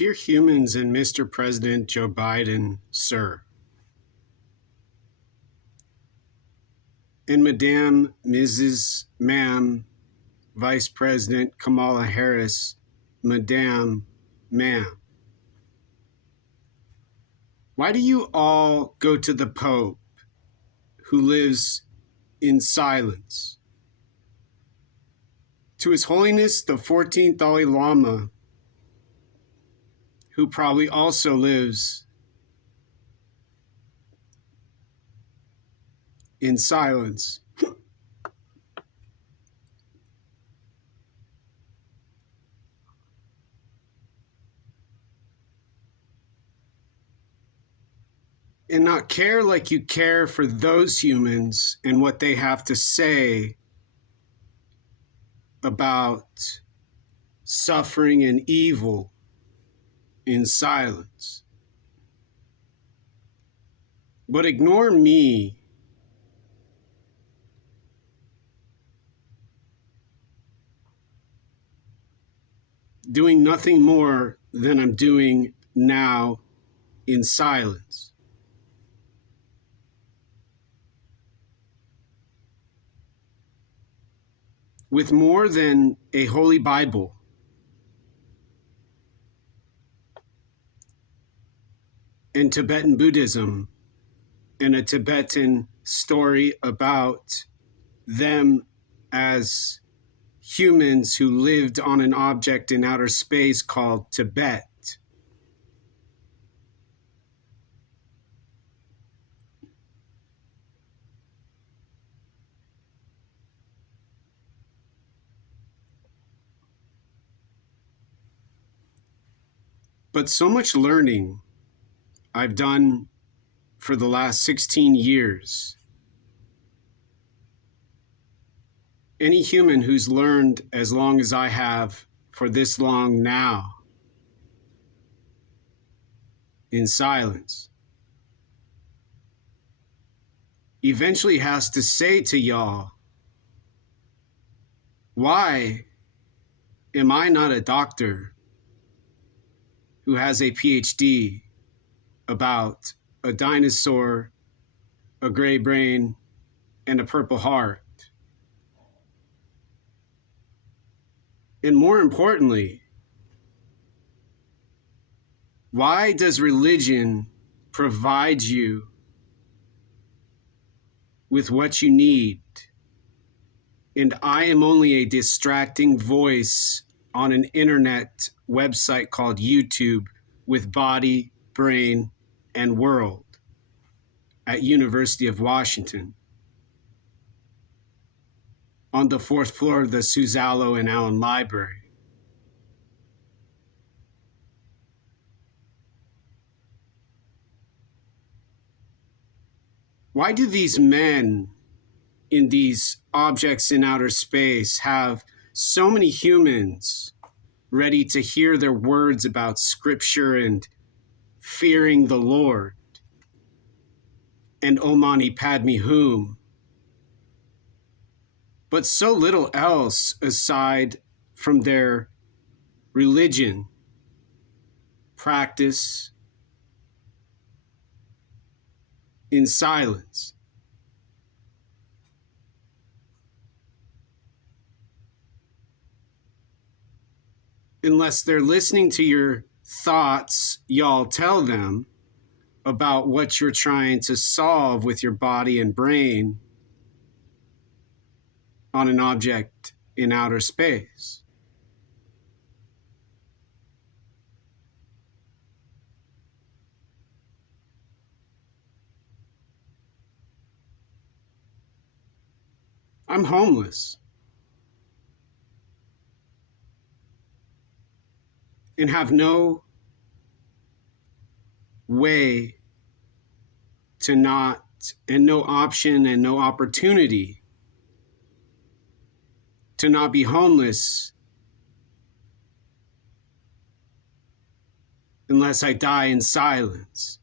Dear humans and Mr. President Joe Biden, sir, and Madame, Mrs., Ma'am, Vice President Kamala Harris, Madame, Ma'am. Why do you all go to the Pope, who lives in silence, to His Holiness the 14th Dalai Lama, who probably also lives in silence? And not care like you care for those humans and what they have to say about suffering and evil in silence. But ignore me doing nothing more than I'm doing now in silence. With more than a holy Bible, and Tibetan Buddhism, and a Tibetan story about them as humans who lived on an object in outer space called Tibet. But so much learning I've done for the last 16 years. Any human who's learned as long as I have for this long now, in silence, eventually has to say to y'all, why am I not a doctor who has a PhD about a dinosaur, a gray brain, and a purple heart? And more importantly, why does religion provide you with what you need? And I am only a distracting voice on an internet website called YouTube with body, brain, and world at University of Washington on the 4th floor of the Suzalo and Allen Library. Why do these men in these objects in outer space have so many humans ready to hear their words about scripture and fearing the Lord and Om Mani Padme Hum, but so little else aside from their religion, practice, in silence? Unless they're listening to your thoughts, y'all tell them about what you're trying to solve with your body and brain on an object in outer space. I'm homeless and have no way to not, and no option and no opportunity to not be homeless unless I die in silence.